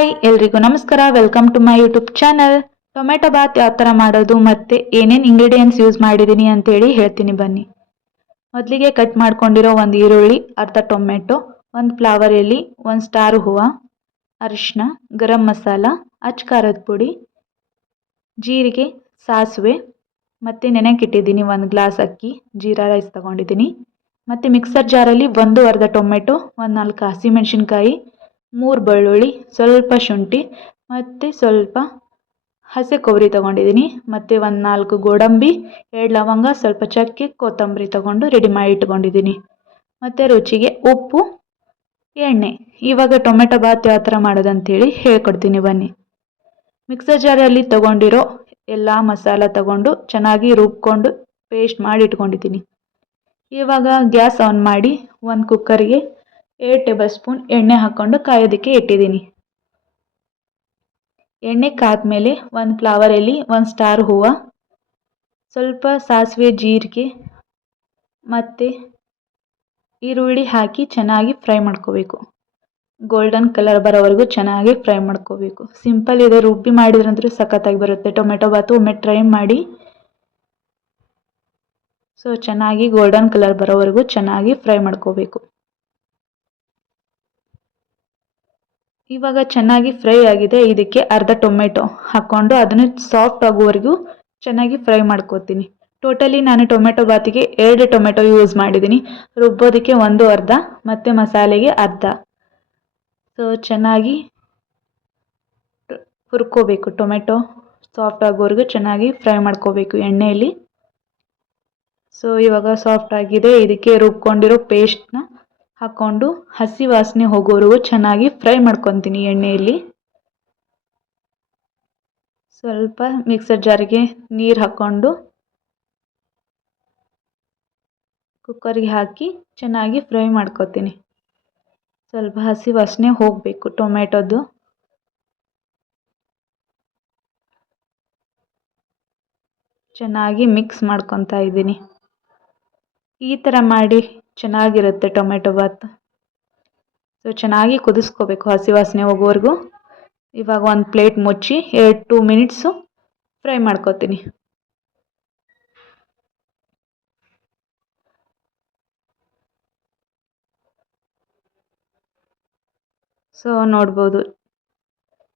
Hi ಎಲ್ರಿಗೂ ನಮಸ್ಕಾರ. Welcome to my YouTube channel. Tomato bath ಯಾವ ಥರ ಮಾಡೋದು ಮತ್ತು ಏನೇನು ಇಂಗ್ರೀಡಿಯೆಂಟ್ಸ್ ಯೂಸ್ ಮಾಡಿದ್ದೀನಿ ಅಂತೇಳಿ ಹೇಳ್ತೀನಿ ಬನ್ನಿ. ಮೊದಲಿಗೆ ಕಟ್ ಮಾಡ್ಕೊಂಡಿರೋ ಒಂದು ಈರುಳ್ಳಿ, ಅರ್ಧ ಟೊಮೆಟೊ, ಒಂದು ಫ್ಲವರ್ ಎಲೆ, ಒಂದು ಸ್ಟಾರ್ ಹೂವು, ಅರಿಶಿನ, ಗರಂ ಮಸಾಲ, ಅಚ್ಚ ಖಾರದ ಪುಡಿ, ಜೀರಿಗೆ, ಸಾಸಿವೆ ಮತ್ತು ನೆನೆಕಿಟ್ಟಿದ್ದೀನಿ ಒಂದು ಗ್ಲಾಸ್ ಅಕ್ಕಿ, ಜೀರಾ ರೈಸ್ ತೊಗೊಂಡಿದ್ದೀನಿ. ಮತ್ತು ಮಿಕ್ಸರ್ ಜಾರಲ್ಲಿ ಒಂದು ಅರ್ಧ ಟೊಮೆಟೊ, ಒಂದು 4 ಹಸಿಮೆಣಸಿನ್ಕಾಯಿ, 3 ಬೆಳ್ಳುಳ್ಳಿ, ಸ್ವಲ್ಪ ಶುಂಠಿ ಮತ್ತು ಸ್ವಲ್ಪ ಹಸಿ ಕೊಬ್ಬರಿ ತೊಗೊಂಡಿದ್ದೀನಿ. ಮತ್ತು ಒಂದು 4 ಗೋಡಂಬಿ, 2 ಲವಂಗ, ಸ್ವಲ್ಪ ಚಕ್ಕೆ, ಕೊತ್ತಂಬರಿ ತೊಗೊಂಡು ರೆಡಿ ಮಾಡಿ ಇಟ್ಕೊಂಡಿದ್ದೀನಿ. ಮತ್ತು ರುಚಿಗೆ ಉಪ್ಪು, ಎಣ್ಣೆ. ಇವಾಗ ಟೊಮೆಟೊ ಬಾತ್ ಯಾವ ಥರ ಮಾಡೋದಂತೇಳಿ ಹೇಳ್ಕೊಡ್ತೀನಿ ಬನ್ನಿ. ಮಿಕ್ಸರ್ ಜಾರಲ್ಲಿ ತೊಗೊಂಡಿರೋ ಎಲ್ಲ ಮಸಾಲ ತೊಗೊಂಡು ಚೆನ್ನಾಗಿ ರುಬ್ಕೊಂಡು ಪೇಸ್ಟ್ ಮಾಡಿ ಇಟ್ಕೊಂಡಿದ್ದೀನಿ. ಇವಾಗ ಗ್ಯಾಸ್ ಆನ್ ಮಾಡಿ ಒಂದು ಕುಕ್ಕರ್ಗೆ 2 ಟೇಬಲ್ ಸ್ಪೂನ್ ಎಣ್ಣೆ ಹಾಕ್ಕೊಂಡು ಕಾಯೋದಕ್ಕೆ ಇಟ್ಟಿದ್ದೀನಿ. ಎಣ್ಣೆ ಕಾದ್ಮೇಲೆ ಒಂದು ಫ್ಲವರ್ ಎಲೆ, ಒಂದು ಸ್ಟಾರ್ ಹೂವು, ಸ್ವಲ್ಪ ಸಾಸಿವೆ, ಜೀರಿಗೆ ಮತ್ತು ಈರುಳ್ಳಿ ಹಾಕಿ ಚೆನ್ನಾಗಿ ಫ್ರೈ ಮಾಡ್ಕೋಬೇಕು. ಗೋಲ್ಡನ್ ಕಲರ್ ಬರೋವರೆಗೂ ಚೆನ್ನಾಗಿ ಫ್ರೈ ಮಾಡ್ಕೋಬೇಕು. ಸಿಂಪಲ್ ಇದೆ, ರುಬ್ಬಿ ಮಾಡಿದ್ರಂತೂ ಸಖತ್ತಾಗಿ ಬರುತ್ತೆ ಟೊಮೆಟೊ ಬಾತು. ಒಮ್ಮೆ ಟ್ರೈ ಮಾಡಿ. ಸೊ ಚೆನ್ನಾಗಿ ಗೋಲ್ಡನ್ ಕಲರ್ ಬರೋವರೆಗೂ ಚೆನ್ನಾಗಿ ಫ್ರೈ ಮಾಡ್ಕೋಬೇಕು. ಇವಾಗ ಚೆನ್ನಾಗಿ ಫ್ರೈ ಆಗಿದೆ. ಇದಕ್ಕೆ ಅರ್ಧ ಟೊಮೆಟೊ ಹಾಕ್ಕೊಂಡು ಅದನ್ನು ಸಾಫ್ಟ್ ಆಗುವವರೆಗೂ ಚೆನ್ನಾಗಿ ಫ್ರೈ ಮಾಡ್ಕೋತೀನಿ. ಟೋಟಲಿ ನಾನು ಟೊಮೆಟೊ ಬಾತಿಗೆ 2 ಟೊಮೆಟೊ ಯೂಸ್ ಮಾಡಿದ್ದೀನಿ. ರುಬ್ಬೋದಕ್ಕೆ ಒಂದು ಅರ್ಧ ಮತ್ತು ಮಸಾಲೆಗೆ ಅರ್ಧ. ಸೊ ಚೆನ್ನಾಗಿ ಹುರ್ಕೋಬೇಕು. ಟೊಮೆಟೊ ಸಾಫ್ಟ್ ಆಗೋವರೆಗೂ ಚೆನ್ನಾಗಿ ಫ್ರೈ ಮಾಡ್ಕೋಬೇಕು ಎಣ್ಣೆಯಲ್ಲಿ. ಸೊ ಇವಾಗ ಸಾಫ್ಟ್ ಆಗಿದೆ. ಇದಕ್ಕೆ ರುಬ್ಕೊಂಡಿರೋ ಪೇಸ್ಟ್ನ ಹಾಕ್ಕೊಂಡು ಹಸಿ ವಾಸನೆ ಹೋಗೋವರೆಗೂ ಚೆನ್ನಾಗಿ ಫ್ರೈ ಮಾಡ್ಕೊತೀನಿ ಎಣ್ಣೆಯಲ್ಲಿ. ಸ್ವಲ್ಪ ಮಿಕ್ಸರ್ ಜಾರಿಗೆ ನೀರು ಹಾಕ್ಕೊಂಡು ಕುಕ್ಕರ್ಗೆ ಹಾಕಿ ಚೆನ್ನಾಗಿ ಫ್ರೈ ಮಾಡ್ಕೊತೀನಿ. ಸ್ವಲ್ಪ ಹಸಿ ವಾಸನೆ ಹೋಗಬೇಕು ಟೊಮೆಟೊದು. ಚೆನ್ನಾಗಿ ಮಿಕ್ಸ್ ಮಾಡ್ಕೊತಾ ಇದ್ದೀನಿ. ಈ ಥರ ಮಾಡಿ ಚೆನ್ನಾಗಿರುತ್ತೆ ಟೊಮೆಟೊ ಬಾತ್. ಸೊ ಚೆನ್ನಾಗಿ ಕುದಿಸ್ಕೋಬೇಕು ಹಸಿ ವಾಸನೆ ಹೋಗೋವರೆಗೂ. ಇವಾಗ ಒಂದು ಪ್ಲೇಟ್ ಮುಚ್ಚಿ 2 ಮಿನಿಟ್ಸು ಫ್ರೈ ಮಾಡ್ಕೋತೀನಿ. ಸೊ ನೋಡ್ಬೋದು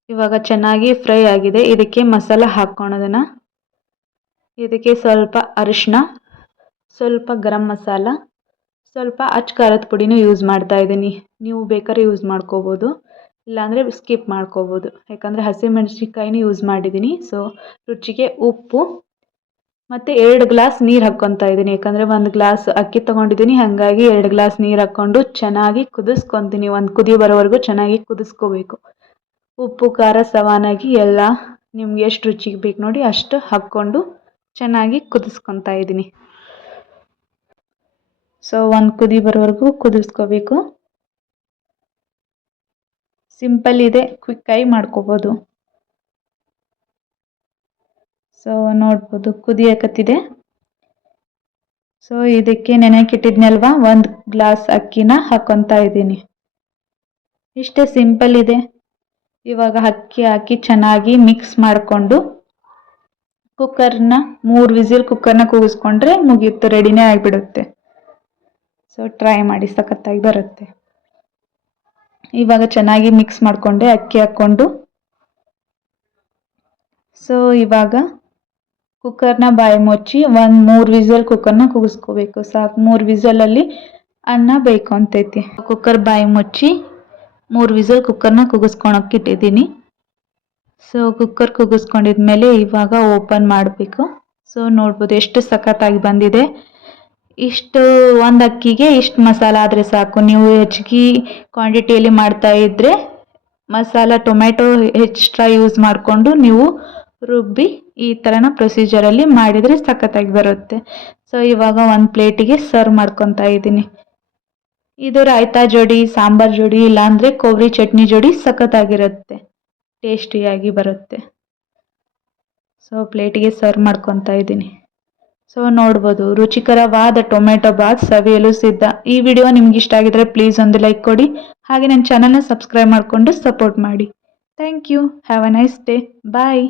ಇವಾಗ ಚೆನ್ನಾಗಿ ಫ್ರೈ ಆಗಿದೆ. ಇದಕ್ಕೆ ಮಸಾಲ ಹಾಕ್ಕೊಳೋದನ್ನು. ಇದಕ್ಕೆ ಸ್ವಲ್ಪ ಅರಿಶಿನ, ಸ್ವಲ್ಪ ಗರಂ ಮಸಾಲ, ಸ್ವಲ್ಪ ಅಚ್ಚ ಖಾರದ ಪುಡಿನೂ ಯೂಸ್ ಮಾಡ್ತಾ ಇದ್ದೀನಿ. ನೀವು ಬೇಕಾದ್ರೆ ಯೂಸ್ ಮಾಡ್ಕೋಬೋದು, ಇಲ್ಲಾಂದರೆ ಸ್ಕಿಪ್ ಮಾಡ್ಕೋಬೋದು. ಯಾಕಂದರೆ ಹಸಿಮೆಣಸಿನ್ಕಾಯಿನೂ ಯೂಸ್ ಮಾಡಿದ್ದೀನಿ. ಸೊ ರುಚಿಗೆ ಉಪ್ಪು ಮತ್ತು 2 ಗ್ಲಾಸ್ ನೀರು ಹಾಕ್ಕೊತಾ ಇದ್ದೀನಿ. ಯಾಕಂದರೆ 1 ಗ್ಲಾಸ್ ಅಕ್ಕಿ ತೊಗೊಂಡಿದ್ದೀನಿ, ಹಾಗಾಗಿ 2 ಗ್ಲಾಸ್ ನೀರು ಹಾಕ್ಕೊಂಡು ಚೆನ್ನಾಗಿ ಕುದಿಸ್ಕೊತೀನಿ. ಒಂದು ಕುದಿ ಬರೋವರೆಗೂ ಚೆನ್ನಾಗಿ ಕುದಿಸ್ಕೋಬೇಕು. ಉಪ್ಪು ಖಾರ ಸಮಾನಾಗಿ ಎಲ್ಲ ನಿಮ್ಗೆ ಎಷ್ಟು ರುಚಿಗೆ ಬೇಕು ನೋಡಿ ಅಷ್ಟು ಹಾಕ್ಕೊಂಡು ಚೆನ್ನಾಗಿ ಕುದಿಸ್ಕೊತಾ ಇದ್ದೀನಿ. ಸೊ ಒಂದು ಕುದಿ ಬರೋವರೆಗೂ ಕುದಿಸ್ಕೋಬೇಕು. ಸಿಂಪಲ್ ಇದೆ, ಕ್ವಿಕ್ಕಾಗಿ ಮಾಡ್ಕೋಬೋದು. ಸೊ ನೋಡ್ಬೋದು ಕುದಿಯಕತ್ತಿದೆ. ಸೊ ಇದಕ್ಕೆ ನೆನೆಕಿಟ್ಟಿದ್ನಲ್ವ 1 ಗ್ಲಾಸ್ ಅಕ್ಕಿನ ಹಾಕ್ಕೊತಾ ಇದ್ದೀನಿ. ಇಷ್ಟೇ, ಸಿಂಪಲ್ ಇದೆ. ಇವಾಗ ಅಕ್ಕಿ ಹಾಕಿ ಚೆನ್ನಾಗಿ ಮಿಕ್ಸ್ ಮಾಡಿಕೊಂಡು ಕುಕ್ಕರ್ನ 3 ವಿಸಿಲ್ ಕುಕ್ಕರ್ನ ಕೂಗಿಸ್ಕೊಂಡ್ರೆ ಮುಗೀತು, ರೆಡಿನೇ ಆಗಿಬಿಡುತ್ತೆ. ಸೊ ಟ್ರೈ ಮಾಡಿ, ಸಖತ್ತಾಗಿ ಬರುತ್ತೆ. ಇವಾಗ ಚೆನ್ನಾಗಿ ಮಿಕ್ಸ್ ಮಾಡಿಕೊಂಡೆ ಅಕ್ಕಿ ಹಾಕ್ಕೊಂಡು. ಸೊ ಇವಾಗ ಕುಕ್ಕರ್ನ ಬಾಯಿ ಮುಚ್ಚಿ 3 ವಿಸಲ್ ಕುಕ್ಕರ್ನ ಕೂಗಿಸ್ಕೋಬೇಕು. ಸಾಕು, 3 ವಿಸಲಲ್ಲಿ ಅನ್ನ ಬೇಯ್ಕೊಂತೈತಿ. ಕುಕ್ಕರ್ ಬಾಯಿ ಮುಚ್ಚಿ 3 ವಿಸಲ್ ಕುಕ್ಕರ್ನ ಕೂಗಿಸ್ಕೊಳಕ್ಕೆ ಇಟ್ಟಿದ್ದೀನಿ. ಸೊ ಕುಕ್ಕರ್ ಕೂಗಿಸ್ಕೊಂಡಿದ್ಮೇಲೆ ಇವಾಗ ಓಪನ್ ಮಾಡಬೇಕು. ಸೊ ನೋಡ್ಬೋದು ಎಷ್ಟು ಸಖತ್ತಾಗಿ ಬಂದಿದೆ. ಇಷ್ಟು ಒಂದು ಅಕ್ಕಿಗೆ ಇಷ್ಟು ಮಸಾಲ ಆದರೆ ಸಾಕು. ನೀವು ಹೆಚ್ಚಿಗೆ ಕ್ವಾಂಟಿಟಿಯಲ್ಲಿ ಮಾಡ್ತಾ ಇದ್ದರೆ ಮಸಾಲ ಟೊಮೆಟೊ ಎಕ್ಸ್ಟ್ರಾ ಯೂಸ್ ಮಾಡಿಕೊಂಡು ನೀವು ರುಬ್ಬಿ ಈ ಥರನ ಪ್ರೊಸೀಜರಲ್ಲಿ ಮಾಡಿದರೆ ಸಖತ್ತಾಗಿ ಬರುತ್ತೆ. ಸೊ ಇವಾಗ ಒಂದು ಪ್ಲೇಟಿಗೆ ಸರ್ವ್ ಮಾಡ್ಕೊತಾ ಇದ್ದೀನಿ. ಇದು ರಾಯ್ತಾ ಜೋಡಿ, ಸಾಂಬಾರ್ ಜೋಡಿ, ಇಲ್ಲಾಂದರೆ ಕೊಬ್ಬರಿ ಚಟ್ನಿ ಜೋಡಿ ಸಖತ್ತಾಗಿರುತ್ತೆ, ಟೇಸ್ಟಿಯಾಗಿ ಬರುತ್ತೆ. ಸೊ ಪ್ಲೇಟಿಗೆ ಸರ್ವ್ ಮಾಡ್ಕೊತಾ ಇದ್ದೀನಿ. ಸೊ ನೋಡ್ಬೋದು ರುಚಿಕರವಾದ ಟೊಮೆಟೊ ಬಾತ್ ಸವಿಯಲು ಸಿದ್ಧ. ಈ ವಿಡಿಯೋ ನಿಮ್ಗೆ ಇಷ್ಟ ಆಗಿದ್ರೆ ಪ್ಲೀಸ್ ಒಂದು ಲೈಕ್ ಕೊಡಿ. ಹಾಗೆ ನನ್ನ ಚಾನಲ್ನ ಸಬ್ಸ್ಕ್ರೈಬ್ ಮಾಡಿಕೊಂಡು ಸಪೋರ್ಟ್ ಮಾಡಿ. Thank you. Have a nice day. Bye.